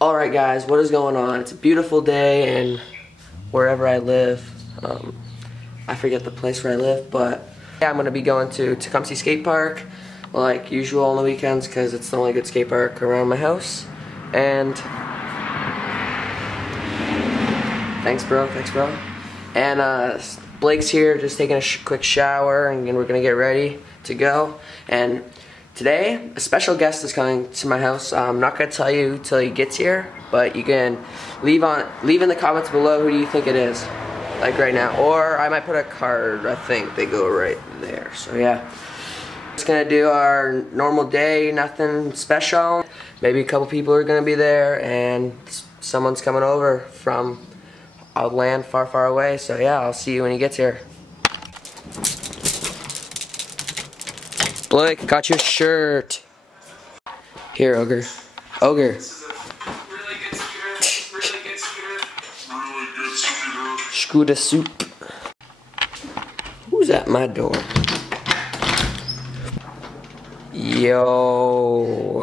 Alright guys, what is going on? It's a beautiful day and wherever I live. I forget the place where I live, but yeah, I'm going to be going to Tecumseh Skate Park like usual on the weekends because it's the only good skate park around my house. And thanks bro. And Blake's here just taking a quick shower and we're going to get ready to go. And today, a special guest is coming to my house. I'm not going to tell you till he gets here, but you can leave in the comments below who do you think it is, like right now. Or I might put a card, I think they go right there. So yeah, just going to do our normal day, nothing special. Maybe a couple people are going to be there and someone's coming over from a land far, far away. So yeah, I'll see you when he gets here. Blake, got your shirt. Here, Ogre. Ogre. Scooter soup. Who's at my door? Yo.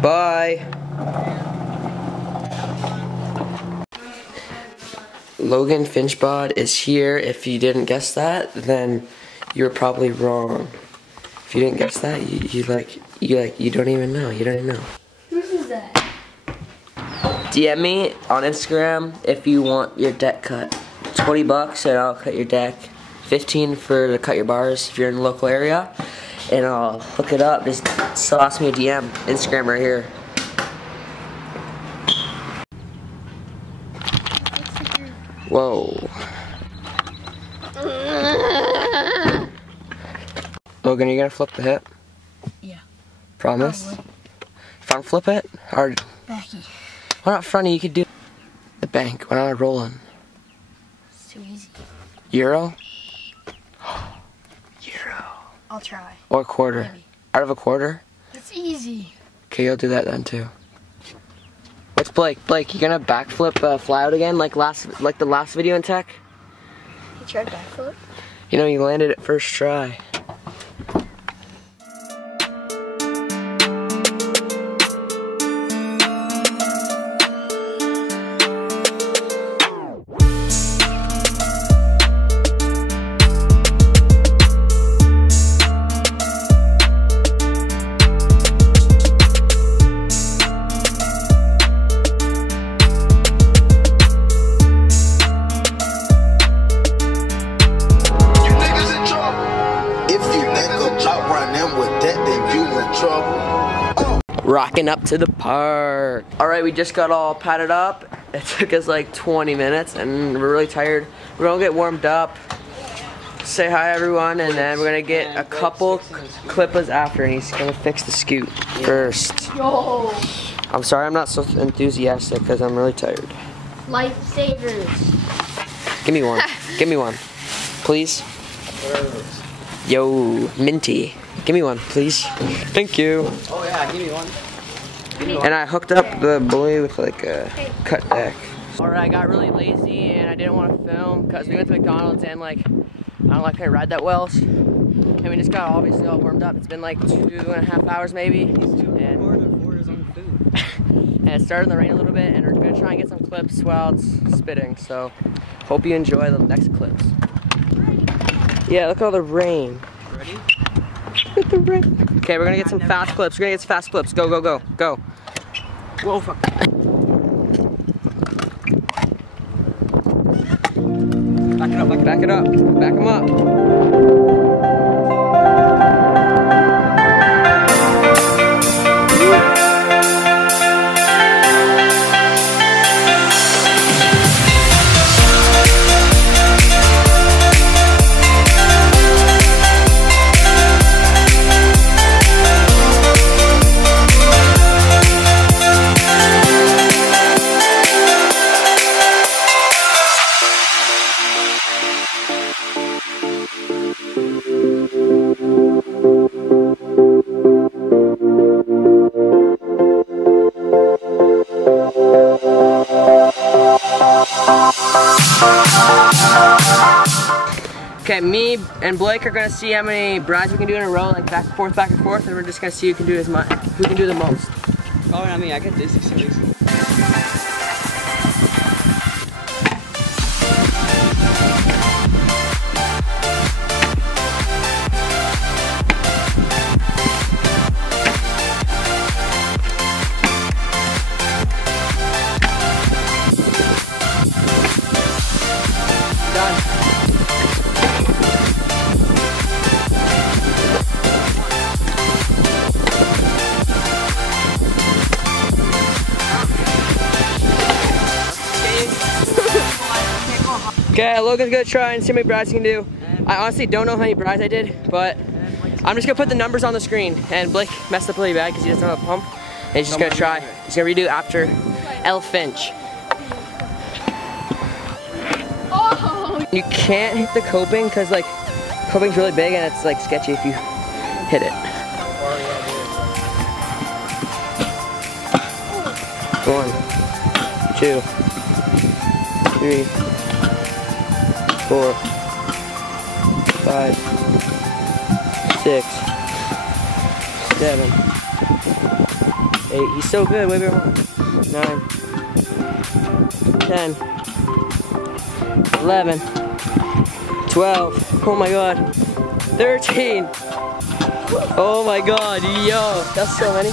Bye. Logan Finchbod is here. If you didn't guess that, then you're probably wrong. If you didn't guess that, you don't even know. You don't even know. Who is that? DM me on Instagram if you want your deck cut. 20 bucks and I'll cut your deck. 15 to cut your bars if you're in the local area. And I'll hook it up. Just sauce me a DM. Instagram right here. Whoa. Logan, are you gonna flip the hip? Yeah. Promise? Probably. Front flip it? Or Backy. why not fronty? You could do the bank. Why not rolling? It's too easy. Euro? Euro. I'll try. Or quarter. Maybe. Out of a quarter? It's easy. Okay, you'll do that then too. What's Blake? Blake, you gonna backflip fly out again like the last video in tech? You tried backflip? You know, you landed it first try. Rocking up to the park. Alright, we just got all padded up. It took us like 20 minutes and we're really tired. We're gonna get warmed up, say hi everyone, and then we're gonna get a couple clippers after, and he's gonna fix the scoot first. Yo! I'm sorry I'm not so enthusiastic because I'm really tired. Lifesavers. Give me one. Give me one. Please. Yo, minty. Give me one, please. Thank you. Oh yeah, give me one. And I hooked up the boy with like a cut deck. Alright, I got really lazy and I didn't want to film because we went to McDonald's and like, I don't like can't ride that well. And we just got obviously all warmed up. It's been like 2.5 hours maybe. And More than 4 is on food. and it started to rain a little bit and we're gonna try and get some clips while it's spitting. So hope you enjoy the next clips. Yeah, look at all the rain. Ready? Look at the rain. Okay, we're gonna get some fast clips. We're gonna get some fast clips. Go, go, go, go. Whoa, fuck. Back it up, back it up. Back them up. and Blake are gonna see how many brides we can do in a row, like back and forth, and we're just gonna see who can do who can do the most. Probably not me. I get dizzy so easy. Okay, Logan's gonna try and see how many brides he can do. I honestly don't know how many brides I did, but I'm just gonna put the numbers on the screen. And Blake messed up really bad because he doesn't have a pump. And he's just gonna try. He's gonna redo after Elle Finch. Oh! You can't hit the coping because like coping's really big and it's like sketchy if you hit it. 1, 2, 3, 4, 5, 6, 7, 8. He's so good. Wait, 9, 10, 11, 12. Oh my God. 13. Oh my God. Yo, that's so many.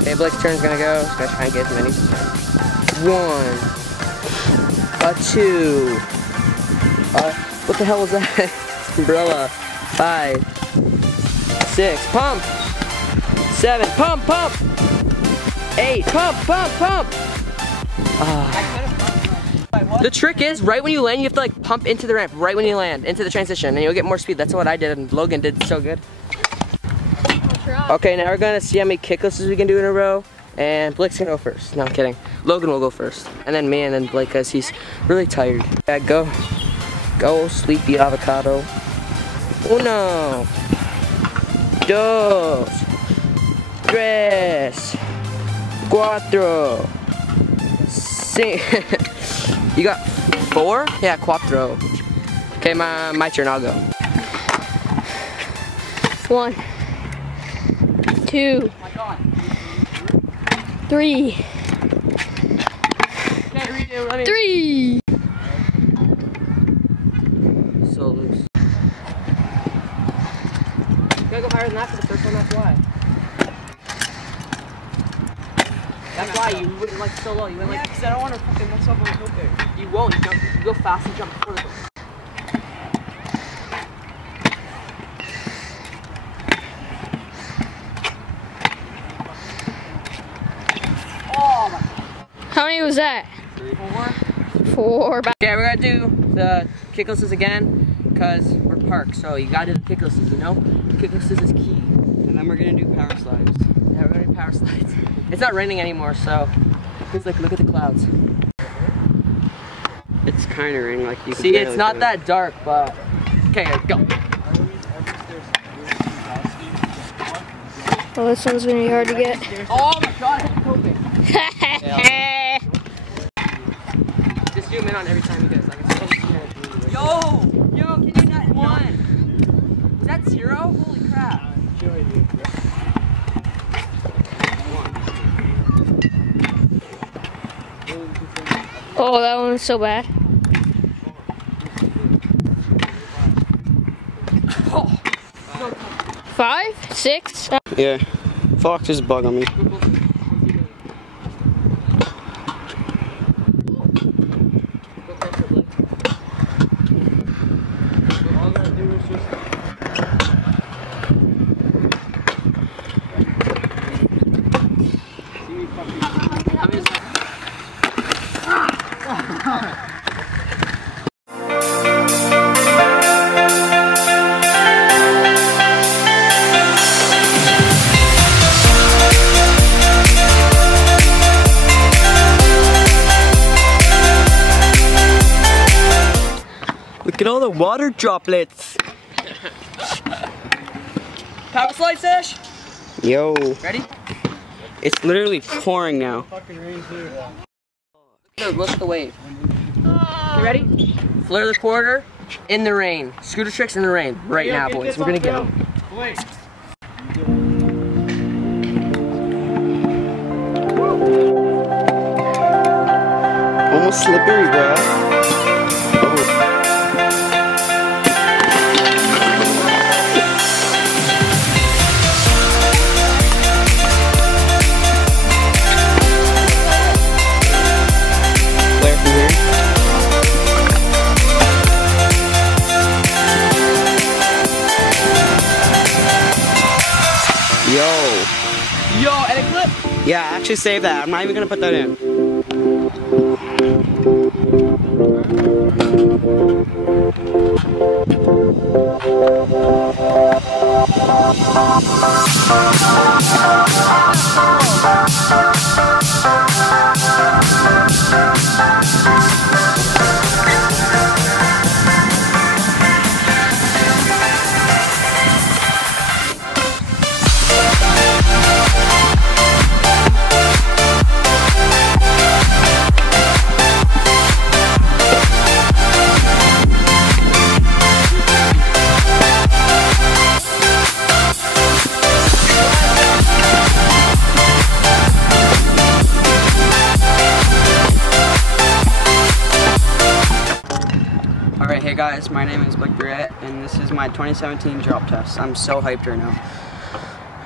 Okay, Blake's turn's gonna go. Just gonna try and get as many. 1. 2. What the hell was that? Umbrella. 5. 6. Pump. 7. Pump, pump. 8. Pump, pump, pump. The trick is, right when you land, you have to like pump into the ramp, right when you land, into the transition, and you'll get more speed. That's what I did, and Logan did so good. Okay, now we're gonna see how many kicklesses we can do in a row. And Blake's gonna go first. No, I'm kidding. Logan will go first. And then me and then Blake because he's really tired. Yeah, go. Go, sleepy avocado. 1, 2, 3, 4, 5. You got 4? Yeah, 4. Okay, my turn. I'll go. 1, 2, 3. Okay, redo. Let me. 3. So loose. You gotta go higher than that for the first one, that's why. That's why you went like so low. You went like. Yeah, because I don't want to fucking mess up on the coping. You won't. You go fast and jump before the coping. How many was that? 4. Okay, we're gonna do the kicklesses again because we're parked, so you gotta do the kicklesses, you know? Kicklesses is key. And then we're gonna do power slides. Yeah, we're gonna do power slides. It's not raining anymore, so it's like, look at the clouds. It's kind of raining, like you can See, barely it's not do it. that dark, but okay, go. Well, this one's gonna be hard to get. Oh my God, hit the coping. Just zoom in on every time you do it. Like it's yo, can you not 1? Is that 0? Holy crap. Oh, that one was so bad. 5, 6. Yeah. Fuck, there's a bug on me. Look at all the water droplets. Power slide, Sash. Yo. Ready? It's literally pouring now. Look at the wave. Okay, ready? Flare the quarter in the rain. Scooter tricks in the rain right now, boys. We're gonna get them. Almost slippery, bro. Yo, and a clip. Yeah, actually save that. I'm not even gonna put that in. Alright, hey guys, my name is Blake Burrett, and this is my 2017 drop test. I'm so hyped right now.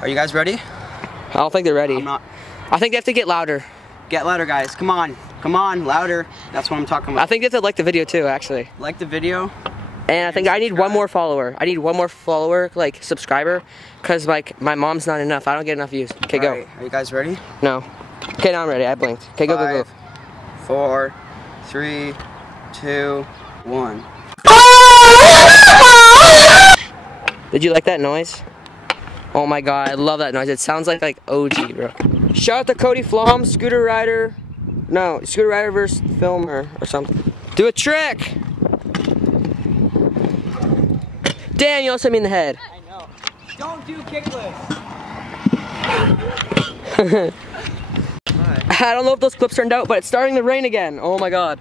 Are you guys ready? I don't think they're ready. I'm not. I think they have to get louder. Get louder, guys. Come on. Come on, louder. That's what I'm talking about. I think they have to like the video too, actually. Like the video. And I think I need one more follower. I need one more follower, like subscriber, because like my mom's not enough. I don't get enough views. Okay, go. Alright, are you guys ready? No. Okay, now I'm ready. I blinked. Okay, go, go, go. 5, 4, 3, 2, 1. Did you like that noise? Oh my god, I love that noise. It sounds like OG, bro. Shout out to Cody Flom, Scooter Rider. No, Scooter Rider versus Filmer or something. Do a trick! Damn, you also hit me in the head. I know. Don't do kickless. I don't know if those clips turned out, but it's starting to rain again. Oh my god.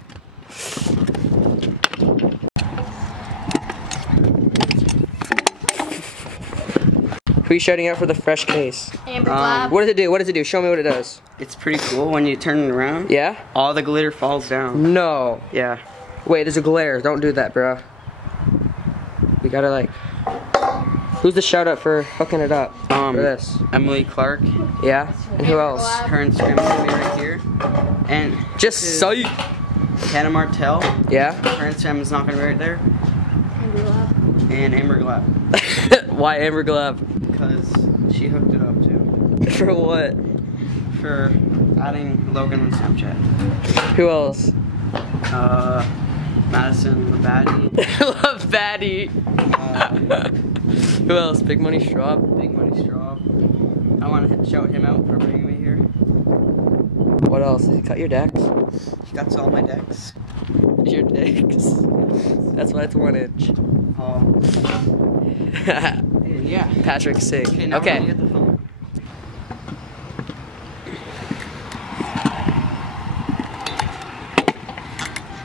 Who are you shouting out for the fresh case? Amber Lab. What does it do? What does it do? Show me what it does. It's pretty cool when you turn it around. Yeah? All the glitter falls down. No. Yeah. Wait, there's a glare. Don't do that, bro. We gotta like... Who's the shout out for hooking it up? For this? Emily Clark. Yeah? And who else? Her Instagram is gonna be right here. And Just so you... Hannah Martell. Yeah? Her Instagram is not gonna be right there. Amber Lab. And Amber Glab. Why Amber Glove? Because she hooked it up too. For what? For adding Logan on Snapchat. Who else? Madison Labadie. Love Fatty. Who else? Big Money Straub. Big Money Straub. I want to shout him out for bringing me here. What else? Did he cut your decks? He cuts all my decks. Your decks. That's why it's 1 inch. Yeah. Patrick's sick. Okay. Now we're gonna get the phone.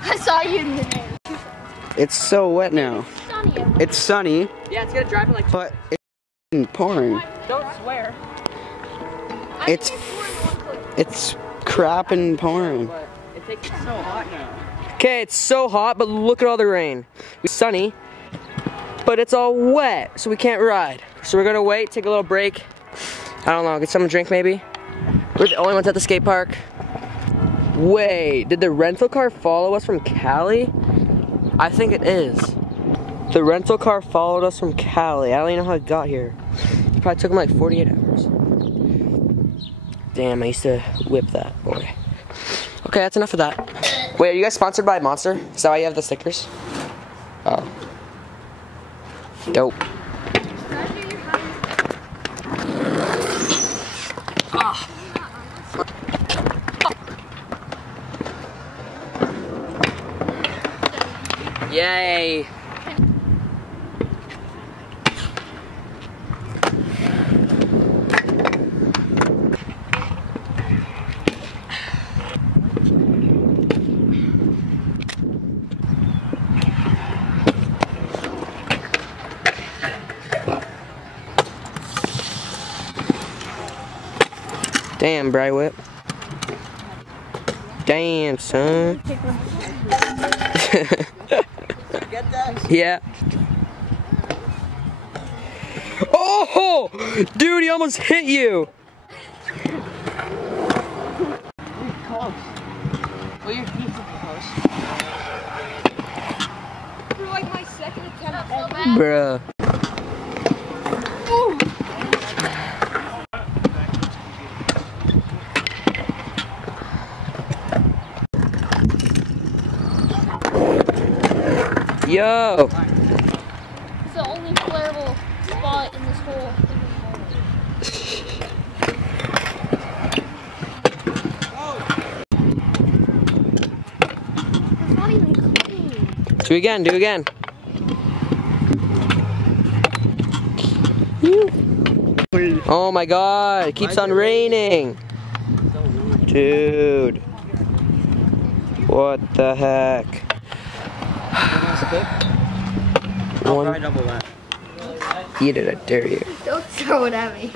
I saw you in the rain. It's so wet now. Sunny. It's sunny, Yeah, it's gonna drive in like... but it's pouring. Don't swear. It's crap and pouring. It's so hot now. Okay, it's so hot, but look at all the rain. It's sunny, but it's all wet, so we can't ride. So we're gonna wait, take a little break. I don't know, get something to drink maybe. We're the only ones at the skate park. Wait, did the rental car follow us from Cali? I think it is. The rental car followed us from Cali. I don't even know how it got here. It probably took them like 48 hours. Damn, I used to whip that boy. Okay, that's enough of that. Wait, are you guys sponsored by Monster? Is that why you have the stickers? Oh. Dope. Ah. Yay. Damn, Bri Whip. Damn, son. Get that? Yeah. Oh! Dude, he almost hit you. Close. Well, you're close. For like my second attempt ever. Bruh. Yo! It's the only playable spot in this whole It's not even clean. Do it again, do it again. Oh my god, it keeps on raining. Dude. What the heck? I'll try double that. Eat it, I dare you. Don't throw it at me.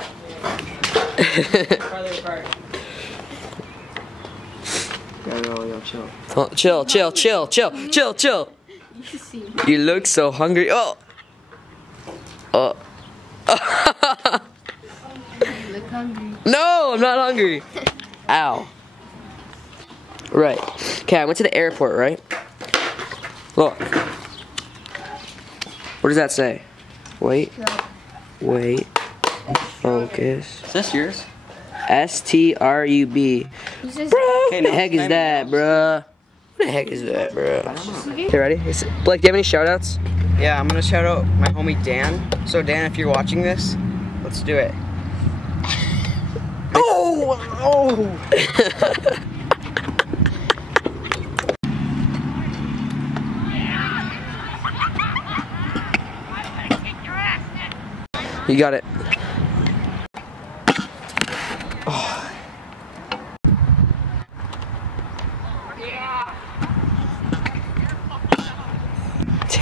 Oh, chill, chill, chill, chill, chill, chill. You look so hungry. Oh. Oh. You look hungry. No, I'm not hungry. Ow. Right. Okay, I went to the airport, right? Look. What does that say? Wait. Wait. Focus. Is this yours? STRUB. He says, What Okay, the no, heck is time that, out. bruh? What the heck is that, bruh? Okay, ready? Blake, do you have any shout-outs? Yeah, I'm gonna shout out my homie Dan. So Dan, if you're watching this, let's do it. Oh! Oh! You got it.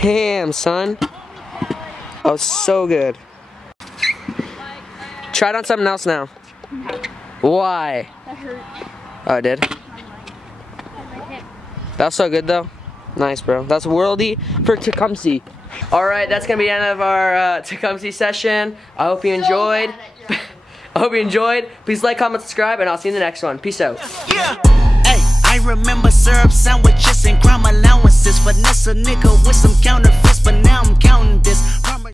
Damn, son. That was so good. Try it on something else now. Why? that hurt Oh, it did? my hip. That was so good, though. Nice, bro. That's Worldy for Tecumseh. Alright, that's going to be the end of our Tecumseh session. I hope you enjoyed. I hope you enjoyed. Please like, comment, subscribe, and I'll see you in the next one. Peace out. Yeah. Hey, I remember syrup sandwiches and crime allowances. Finesse a nigga with some counterfeits.